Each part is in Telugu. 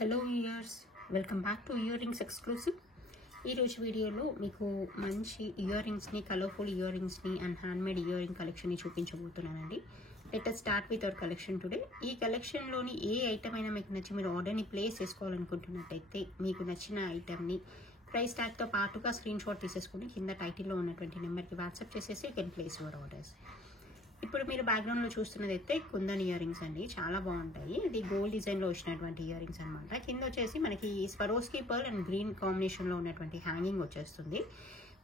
Hello viewers, welcome back to ear rings exclusive. ఈరోజు వీడియోలో మీకు మంచి ఇయర్ రింగ్స్ని, కలర్ఫుల్ ఇయర్ రింగ్స్ని అండ్ హ్యాండ్మేడ్ ఇయర్ రింగ్ కలెక్షన్ని చూపించబోతున్నానండి. Let us start with our collection today. ఈ కలెక్షన్లోని ఏ ఐటమ్ అయినా మీకు నచ్చి మీరు ఆర్డర్ని ప్లేస్ చేసుకోవాలనుకుంటున్నట్టయితే మీకు నచ్చిన ఐటమ్ని ప్రైస్ ట్యాగ్తో పాటుగా స్క్రీన్ షాట్ తీసేసుకుని కింద టైటిల్లో ఉన్నటువంటి నెంబర్కి వాట్సాప్ చేసేసి you can place your orders. ఇప్పుడు మీరు బ్యాక్గ్రౌండ్లో చూస్తున్నది అయితే కుందన్ ఇయర్ రింగ్స్ అండి, చాలా బాగుంటాయి. ఇది గోల్డ్ డిజైన్లో వచ్చినటువంటి ఇయర్ రింగ్స్ అనమాట. కింద వచ్చేసి మనకి స్వరోస్కీ పర్ల్ అండ్ గ్రీన్ కాంబినేషన్లో ఉన్నటువంటి హ్యాంగింగ్ వచ్చేస్తుంది.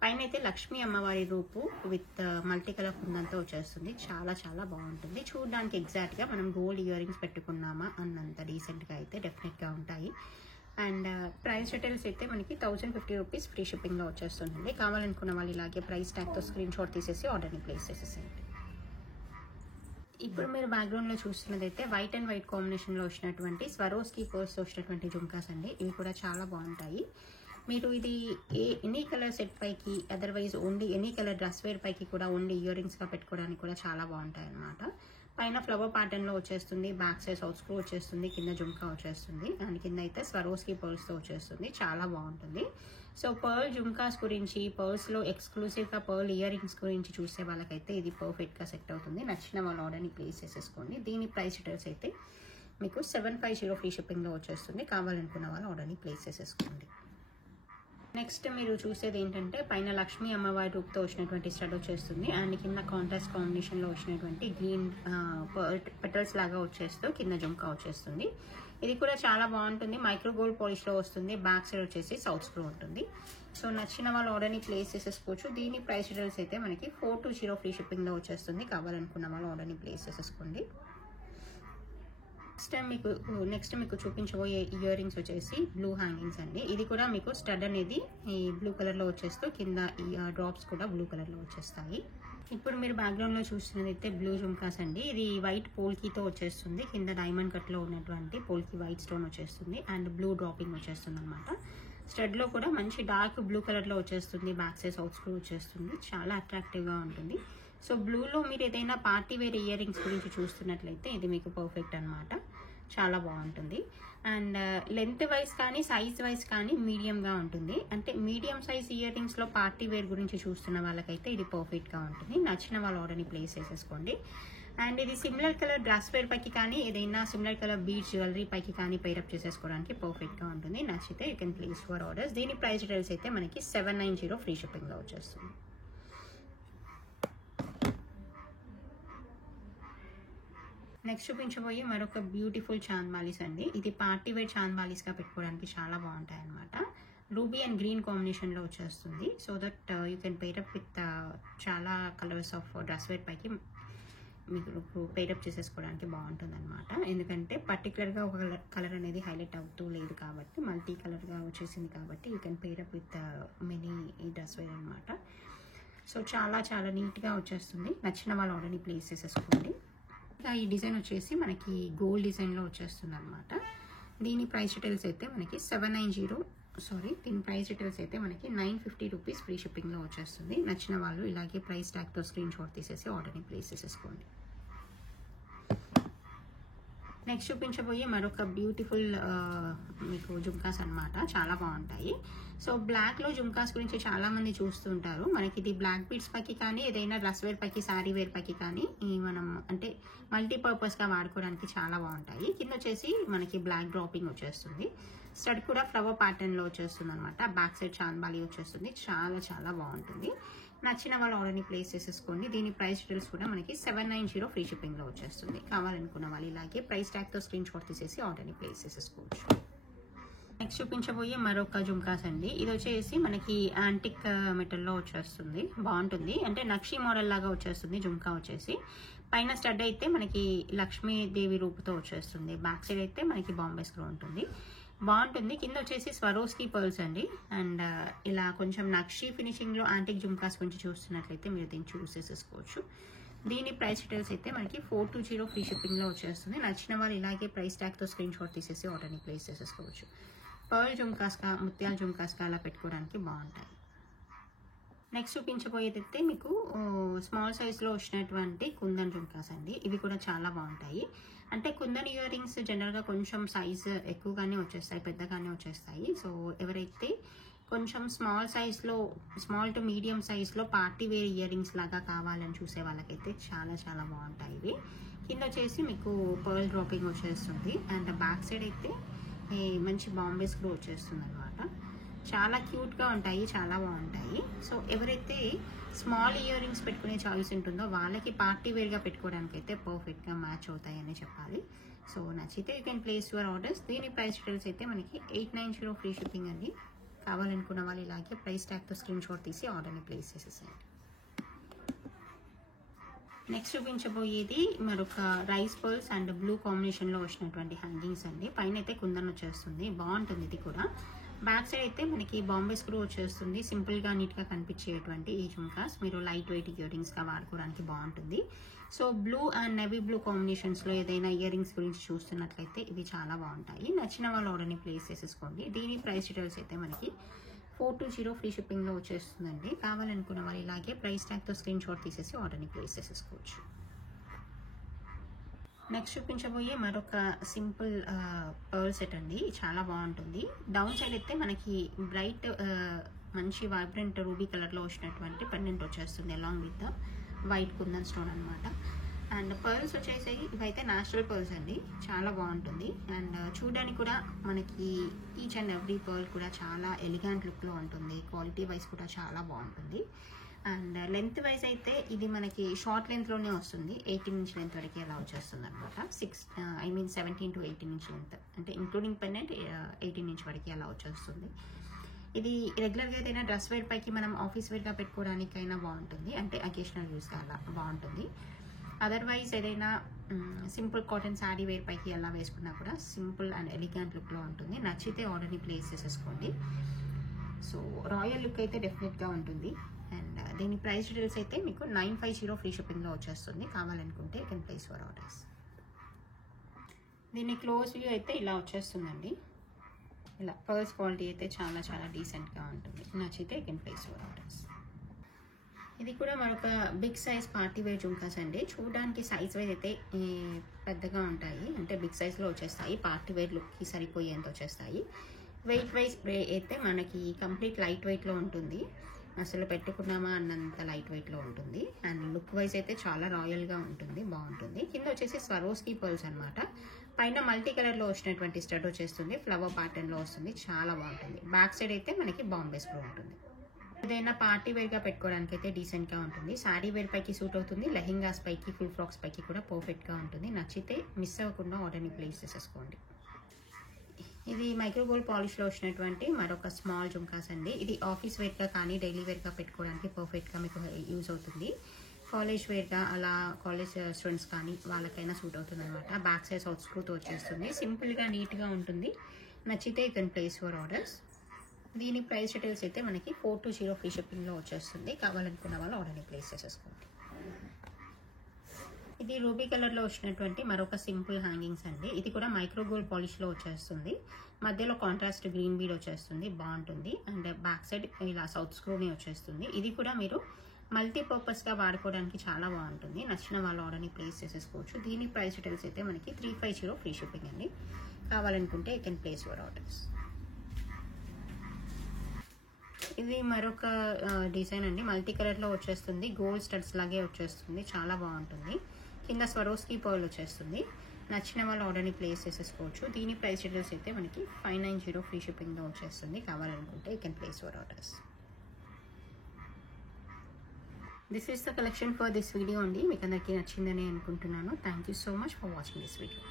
పైన అయితే లక్ష్మీ అమ్మవారి రూపు విత్ మల్టీ కలర్ కుందంతో వచ్చేస్తుంది. చాలా చాలా బాగుంటుంది. చూడడానికి ఎగ్జాక్ట్గా మనం గోల్డ్ ఇయర్ రింగ్స్ పెట్టుకున్నామా అన్నంత డీసెంట్గా అయితే డెఫినెట్గా ఉంటాయి. అండ్ ప్రైస్ డీటెయిల్స్ అయితే మనకి 1050 రూపీస్ ఫ్రీ షిప్పింగ్లో వచ్చేస్తుందండి. కావాలనుకున్న వాళ్ళు ఇలాగే ప్రైస్ ట్యాగ్తో స్క్రీన్ షాట్ తీసేసి ఆర్డర్ని ప్లేస్ చేసేసేయండి. ఇప్పుడు మీరు బ్యాక్గ్రౌండ్లో చూస్తున్నది అయితే వైట్ అండ్ వైట్ కాంబినేషన్లో వచ్చినటువంటి స్వరోస్కీ పర్ల్స్తో వచ్చినటువంటి జుంకాస్ అండి. ఇవి కూడా చాలా బాగుంటాయి. మీరు ఇది ఎనీ కలర్ సెట్ పైకి, otherwise only any colour dress wear పైకి కూడా ఓన్లీ ఇయర్ రింగ్స్గా పెట్టుకోవడానికి కూడా చాలా బాగుంటాయి అన్నమాట. పైన ఫ్లవర్ ప్యాటర్న్లో వచ్చేస్తుంది, బ్యాక్ సైడ్ సౌత్ స్క్రూ వచ్చేస్తుంది, కింద జుంకా వచ్చేస్తుంది అండ్ కింద అయితే స్వరోస్కీ పర్ల్స్తో వచ్చేస్తుంది. చాలా బాగుంటుంది. సో పర్ల్ జుంకాస్ గురించి, పర్ల్స్లో ఎక్స్క్లూసివ్గా పర్ల్ ఇయర్ రింగ్స్ గురించి చూసే వాళ్ళకైతే ఇది పర్ఫెక్ట్గా సెట్ అవుతుంది. నచ్చిన వాళ్ళ ఆర్డర్ని ప్లేస్ చేసేసుకోండి. దీని ప్రైస్ డీటెయిల్స్ అయితే మీకు 750 ఫ్రీ షిప్పింగ్లో వచ్చేస్తుంది. కావాలనుకున్న వాళ్ళ ఆర్డర్ని ప్లేస్ చేసేసుకోండి. నెక్స్ట్ మీరు చూసేది ఏంటంటే పైన లక్ష్మీ అమ్మవారి రూపుతో వచ్చినటువంటి స్టడ్ వచ్చేస్తుంది అండ్ కింద కాంట్రాస్ట్ కాంబినేషన్లో వచ్చినటువంటి గ్రీన్ పెటల్స్ లాగా వచ్చేస్తూ కింద జుంకా వచ్చేస్తుంది. ఇది కూడా చాలా బాగుంటుంది. మైక్రో గోల్డ్ పాలిష్లో వస్తుంది. బ్యాక్ సైడ్ వచ్చేసి సౌత్ స్క్రూ ఉంటుంది. సో నచ్చిన వాళ్ళ ఆర్డర్ని ప్లేస్ చేసేసుకోవచ్చు. దీని ప్రైస్ డీటెయిల్స్ అయితే మనకి 420 ఫ్రీ షిప్పింగ్లో వచ్చేస్తుంది. కావాలనుకున్న వాళ్ళ ఆర్డర్ని ప్లేస్ చేసేసుకోండి. నెక్స్ట్ మీకు చూపించబోయే ఇయర్ రింగ్స్ వచ్చేసి బ్లూ హ్యాంగింగ్స్ అండి. ఇది కూడా మీకు స్టడ్ అనేది ఈ బ్లూ కలర్లో వచ్చేస్తూ కింద ఈ డ్రాప్స్ కూడా బ్లూ కలర్లో వచ్చేస్తాయి. ఇప్పుడు మీరు బ్యాక్గ్రౌండ్లో చూస్తున్నది అయితే బ్లూ జుంకాస్ అండి. ఇది వైట్ పోల్కీతో వచ్చేస్తుంది. కింద డైమండ్ కట్లో ఉన్నటువంటి పోల్కీ వైట్ స్టోన్ వచ్చేస్తుంది అండ్ బ్లూ డ్రాపింగ్ వచ్చేస్తుంది అనమాట. స్టడ్లో కూడా మంచి డార్క్ బ్లూ కలర్లో వచ్చేస్తుంది. బ్యాక్ సైడ్ సౌత్ స్క్రూ వచ్చేస్తుంది. చాలా అట్రాక్టివ్గా ఉంటుంది. సో బ్లూలో మీరు ఏదైనా పార్టీ వేర్ ఇయర్ రింగ్స్ గురించి చూస్తున్నట్లయితే ఇది మీకు పర్ఫెక్ట్ అనమాట. చాలా బాగుంటుంది. అండ్ లెంత్ వైజ్ కానీ సైజ్ వైజ్ కానీ మీడియంగా ఉంటుంది. అంటే మీడియం సైజ్ ఇయర్ రింగ్స్లో పార్టీ వేర్ గురించి చూస్తున్న వాళ్ళకైతే ఇది పర్ఫెక్ట్గా ఉంటుంది. నచ్చిన వాళ్ళ ఆర్డర్ని ప్లేస్ చేసేసుకోండి. అండ్ ఇది సిమిలర్ కలర్ డ్రెస్ వేర్ పైకి కానీ, ఏదైనా సిమిలర్ కలర్ బీడ్స్ జ్యువెలరీ పైకి కానీ పేరప్ చేసేసుకోవడానికి పర్ఫెక్ట్గా ఉంటుంది. నచ్చితే you can place your orders. దీని ప్రైస్ డీటెయిల్స్ అయితే మనకి 790 ఫ్రీ షిప్పింగ్లో వచ్చేస్తుంది. నెక్స్ట్ చూపించబోయే మరొక బ్యూటిఫుల్ చాంద్బాలీస్ అండి. ఇది పార్టీ వేర్ చాంద్బాలీస్గా పెట్టుకోవడానికి చాలా బాగుంటాయి అనమాట. రూబీ అండ్ గ్రీన్ కాంబినేషన్లో వచ్చేస్తుంది. So that you can pair up with చాలా కలర్స్ ఆఫ్ డ్రెస్ వేర్ పైకి మీకు పేరప్ చేసేసుకోవడానికి బాగుంటుంది అనమాట. ఎందుకంటే పర్టికులర్గా ఒక కలర్ అనేది హైలైట్ అవుతూ లేదు కాబట్టి, మల్టీ కలర్గా వచ్చేసింది కాబట్టి you can pair up with mini ఈ డ్రెస్ వేర్ అనమాట. సో చాలా చాలా నీట్గా వచ్చేస్తుంది. నచ్చిన వాళ్ళ ఆర్డర్ని ప్లేస్ చేసేసుకోండి. ఈ డిజైన్ వచ్చేసి మనకి గోల్డ్ డిజైన్లో వచ్చేస్తుంది అనమాట. దీని ప్రైస్ డీటెయిల్స్ అయితే మనకి 950 రూపీస్ ఫ్రీ షిప్పింగ్లో వచ్చేస్తుంది. నచ్చిన వాళ్ళు ఇలాగే ప్రైస్ ట్యాగ్తో స్క్రీన్ షాట్ తీసేసి ఆర్డర్ని ప్లేస్ చేసేసుకోండి. నెక్స్ట్ చూపించబోయే మరొక బ్యూటిఫుల్ మీకు జుంకాస్ అనమాట. చాలా బాగుంటాయి. సో బ్లాక్లో జుంకాస్ గురించి చాలా మంది చూస్తుంటారు. మనకి ఇది బ్లాక్ బీడ్స్ పైకి కానీ, ఏదైనా డ్రెస్ వేర్ పైకి, శారీ వేర్ పైకి కానీ మనం అంటే మల్టీపర్పస్గా వాడుకోవడానికి చాలా బాగుంటాయి. కింద వచ్చేసి మనకి బ్లాక్ డ్రాపింగ్ వచ్చేస్తుంది. స్టడ్ కూడా ఫ్లవర్ ప్యాటర్న్లో వచ్చేస్తుంది అనమాట. బ్యాక్ సైడ్ చాంద్బాలి వచ్చేస్తుంది. చాలా చాలా బాగుంటుంది. నచ్చిన వాళ్ళ ఆర్డర్ని ప్లేస్ చేసేసుకోండి. దీని ప్రైస్ డీటెయిల్స్ కూడా మనకి 790 ఫ్రీ షిప్పింగ్లో వచ్చేస్తుంది. కావాలనుకున్న వాళ్ళు ఇలాగే ప్రైస్ ట్యాగ్తో స్క్రీన్ షాట్ తీసేసి ఆర్డర్ని ప్లేస్ చేసేసుకోవచ్చు. నెక్స్ట్ చూపించబోయే మరొక జుంకాస్ అండి. ఇది వచ్చేసి మనకి యాంటిక్ మెటల్లో వచ్చేస్తుంది. బాగుంటుంది. అంటే నక్షి మోడల్ లాగా వచ్చేస్తుంది జుంకా వచ్చేసి. పైన స్టడ్ అయితే మనకి లక్ష్మీదేవి రూపుతో వచ్చేస్తుంది. బ్యాక్ సైడ్ అయితే మనకి బాంబే స్క్రూ ఉంటుంది. బాగుంటుంది. కింద వచ్చేసి స్వరోస్కీ పర్ల్స్ అండి. అండ్ ఇలా కొంచెం నక్షి ఫినిషింగ్లో యాంటిక్ జుంకాస్ గురించి చూస్తున్నట్లయితే మీరు దీన్ని చూస్ చేసేసుకోవచ్చు. దీని ప్రైస్ డీటెయిల్స్ అయితే మనకి 420 ఫ్రీ షిప్పింగ్లో వచ్చేస్తుంది. నచ్చిన వాళ్ళు ఇలాగే ప్రైస్ ట్యాగ్తో స్క్రీన్ షాట్ తీసేసి ఆర్డర్ని ప్లేస్ చేసేసుకోవచ్చు. పర్ల్ జుంకాస్గా, ముత్యాల జుంకాస్గా అలా పెట్టుకోవడానికి బాగుంటాయి. నెక్స్ట్ చూపించబోయేది అయితే మీకు స్మాల్ సైజ్లో వచ్చినటువంటి కుందన్ జుంకాస్ అండి. ఇవి కూడా చాలా బాగుంటాయి. అంటే కుందన్ ఇయర్ రింగ్స్ జనరల్గా కొంచెం సైజు ఎక్కువగానే వచ్చేస్తాయి, పెద్దగానే వచ్చేస్తాయి. సో ఎవరైతే కొంచెం స్మాల్ టు మీడియం సైజ్లో పార్టీ వేర్ ఇయర్ రింగ్స్ లాగా కావాలని చూసే వాళ్ళకైతే చాలా చాలా బాగుంటాయి ఇవి. కింద వచ్చేసి మీకు పర్ల్ డ్రాపింగ్ వచ్చేస్తుంది అండ్ బ్యాక్ సైడ్ అయితే మంచి బాంబే స్క్రూ వచ్చేస్తుంది అనమాట. చాలా క్యూట్గా ఉంటాయి, చాలా బాగుంటాయి. సో ఎవరైతే స్మాల్ ఇయర్ రింగ్స్ పెట్టుకునే చాయిస్ ఉంటుందో వాళ్ళకి పార్టీ వేర్గా పెట్టుకోవడానికి అయితే పర్ఫెక్ట్గా మ్యాచ్ అవుతాయని చెప్పాలి. సో నచ్చితే you can place your orders. దీని ప్రైస్ డీటెయిల్స్ అయితే మనకి 890 ఫ్రీ షిప్పింగ్ అండి. కావాలనుకున్న వాళ్ళు ఇలాగే ప్రైస్ ట్యాగ్తో స్క్రీన్ షాట్ తీసి ఆర్డర్ని ప్లేస్ చేసేసేయండి. నెక్స్ట్ చూపించబోయేది మరొక రైస్ పర్ల్స్ అండ్ బ్లూ కాంబినేషన్లో వచ్చినటువంటి హ్యాంగింగ్స్ అండి. పైన అయితే కుందన్ వచ్చేస్తుంది, బాగుంటుంది ఇది కూడా. బ్యాక్ సైడ్ అయితే మనకి బాంబే స్క్రూ వచ్చేస్తుంది. సింపుల్గా నీట్గా కనిపించేటువంటి ఈ జుమ్కాస్ మీరు లైట్ వెయిట్ ఇయర్ రింగ్స్గా వాడుకోవడానికి బాగుంటుంది. So blue and navy blue కాంబినేషన్స్లో ఏదైనా ఇయర్ రింగ్స్ గురించి చూస్తున్నట్లయితే ఇవి చాలా బాగుంటాయి. నచ్చిన వాళ్ళు ఆర్డర్ని ప్లేస్ చేసేసుకోండి. దీని ప్రైస్ డీటెయిల్స్ అయితే మనకి 420 ఫ్రీ షిప్పింగ్లో వచ్చేస్తుందండి. కావాలనుకున్న వాళ్ళు ఇలాగే ప్రైస్ ట్యాగ్తో స్క్రీన్ షాట్ తీసేసి ఆర్డర్ని ప్లేస్ చేసేసుకోవచ్చు. నెక్స్ట్ చూపించబోయే మరొక సింపుల్ పర్ల్ సెట్ అండి, చాలా బాగుంటుంది. డౌన్ సైడ్ అయితే మనకి బ్రైట్ మంచి వైబ్రెంట్ రూబీ కలర్లో వచ్చినటువంటి పెండెంట్ వచ్చేస్తుంది along with white kundan stone అనమాట. అండ్ పర్ల్స్ వచ్చేసి ఇవైతే న్యాచురల్ పర్ల్స్ అండి, చాలా బాగుంటుంది. అండ్ చూడడానికి కూడా మనకి ఈచ్ అండ్ ఎవ్రీ పర్ల్ కూడా చాలా ఎలిగెంట్ లుక్లో ఉంటుంది. క్వాలిటీ వైజ్ కూడా చాలా బాగుంటుంది. అండ్ లెంత్ వైజ్ అయితే ఇది మనకి షార్ట్ లెంత్లోనే వస్తుంది, 18 ఇంచ్ లెంత్ వరకు అలా వచ్చేస్తుంది అనమాట. 17 to 18 ఇంచ్ లెంత్ అంటే ఇంక్లూడింగ్ పెండెంట్ 18 ఇంచ్ వరకు అలా వచ్చేస్తుంది. ఇది రెగ్యులర్గా ఏదైనా డ్రెస్ వేర్ పైకి మనం ఆఫీస్ వేర్గా పెట్టుకోవడానికైనా బాగుంటుంది, అంటే అకేషనల్ యూస్గా అలా బాగుంటుంది. అదర్వైజ్ ఏదైనా సింపుల్ కాటన్ శారీ వేర్ పైకి అలా వేసుకున్నా కూడా సింపుల్ అండ్ ఎలిగెంట్ లుక్లో ఉంటుంది. నచ్చితే ఆర్డర్ని ప్లేస్ చేసేసుకోండి. సో రాయల్ లుక్ అయితే డెఫినెట్గా ఉంటుంది. అండ్ దీని ప్రైస్ డీటెయిల్స్ అయితే మీకు 950 ఫ్రీ షిప్పింగ్లో వచ్చేస్తుంది. కావాలనుకుంటే you can place your orders. దీని క్లోజ్ వ్యూ అయితే ఇలా వచ్చేస్తుందండి. ఇలా పర్ల్స్ క్వాలిటీ అయితే చాలా చాలా డీసెంట్గా ఉంటుంది. నచ్చితే you can place your orders. ఇది కూడా మరొక big size party wear jhumkas అండి. చూడడానికి సైజ్ వైజ్ అయితే పెద్దగా ఉంటాయి, అంటే బిగ్ సైజ్లో వచ్చేస్తాయి. పార్టీ వేర్ లుక్కి సరిపోయేంత వచ్చేస్తాయి. వెయిట్ వైజ్ అయితే మనకి కంప్లీట్ లైట్ వెయిట్లో ఉంటుంది, అసలు పెట్టుకున్నామా అన్నంత లైట్ వెయిట్లో ఉంటుంది. అండ్ లుక్ వైజ్ అయితే చాలా రాయల్గా ఉంటుంది, బాగుంటుంది. కింద వచ్చేసి స్వరోస్కీ పర్ల్స్ అనమాట. పైన మల్టీ కలర్లో వచ్చినటువంటి స్టడ్ వచ్చేస్తుంది, ఫ్లవర్ ప్యాటర్న్లో వస్తుంది, చాలా బాగుంటుంది. బ్యాక్ సైడ్ అయితే మనకి బాంబే స్క్రూ ఉంటుంది. ఏదైనా పార్టీ వేర్గా పెట్టుకోవడానికి అయితే డీసెంట్గా ఉంటుంది. శారీ వేర్ పైకి సూట్ అవుతుంది, లెహెంగాస్ పైకి ఫుల్ ఫ్రాక్స్ పైకి కూడా పర్ఫెక్ట్గా ఉంటుంది. నచ్చితే మిస్ అవ్వకుండా ఆర్డర్ని ప్లేస్ చేసేసుకోండి. ఇది మైక్రోగోల్డ్ పాలిష్లో వచ్చినటువంటి మరొక స్మాల్ జుమ్కాస్ అండి. ఇది ఆఫీస్ వేర్గా కానీ డైలీ వేర్గా పెట్టుకోవడానికి పర్ఫెక్ట్గా మీకు యూజ్ అవుతుంది. కాలేజ్ వేర్గా అలా కాలేజ్ స్టూడెంట్స్ కానీ వాళ్ళకైనా సూట్ అవుతుంది అనమాట. బ్యాక్ సైడ్ సౌత్ స్క్రూతో వచ్చేస్తుంది, సింపుల్గా నీట్గా ఉంటుంది. నచ్చితే you can place your orders. దీని ప్రైస్ డీటెయిల్స్ అయితే మనకి 420 ఫ్రీ షిప్పింగ్లో వచ్చేస్తుంది. కావాలనుకున్న వాళ్ళు ఆర్డర్ని ప్లేస్ చేసేసుకోండి. ఇది రూబీ కలర్లో వచ్చినటువంటి మరొక సింపుల్ హ్యాంగింగ్స్ అండి. ఇది కూడా మైక్రోగోల్డ్ పాలిష్లో వచ్చేస్తుంది. మధ్యలో కాంట్రాస్ట్ గ్రీన్ బీడ్ వచ్చేస్తుంది, బాగుంటుంది. అండ్ బ్యాక్ సైడ్ ఇలా సౌత్ స్క్రూని వచ్చేస్తుంది. ఇది కూడా మీరు మల్టీపర్పస్గా వాడుకోవడానికి చాలా బాగుంటుంది. నచ్చిన వాళ్ళ ఆర్డర్ని ప్లేస్ చేసేసుకోవచ్చు. దీని ప్రైస్ డీటెయిల్స్ అయితే మనకి 350 ఫ్రీ షిప్పింగ్ అండి. కావాలనుకుంటే you can place your orders. ఇది మరొక డిజైన్ అండి, మల్టీ కలర్లో వచ్చేస్తుంది, గోల్డ్ స్టడ్స్ లాగే వచ్చేస్తుంది, చాలా బాగుంటుంది. కింద స్వరోస్కీ పర్ల్ వచ్చేస్తుంది. నచ్చిన వాళ్ళు ఆర్డర్ని ప్లేస్ చేసేసుకోవచ్చు. దీని ప్రైస్ డీటెయిల్స్ అయితే మనకి 590 ఫ్రీ షిప్పింగ్లో వచ్చేస్తుంది. కావాలనుకుంటే you can place your orders. This is the collection for this video అండి. మీకు అందరికీ నచ్చిందని అనుకుంటున్నాను. Thank you so much for watching this video.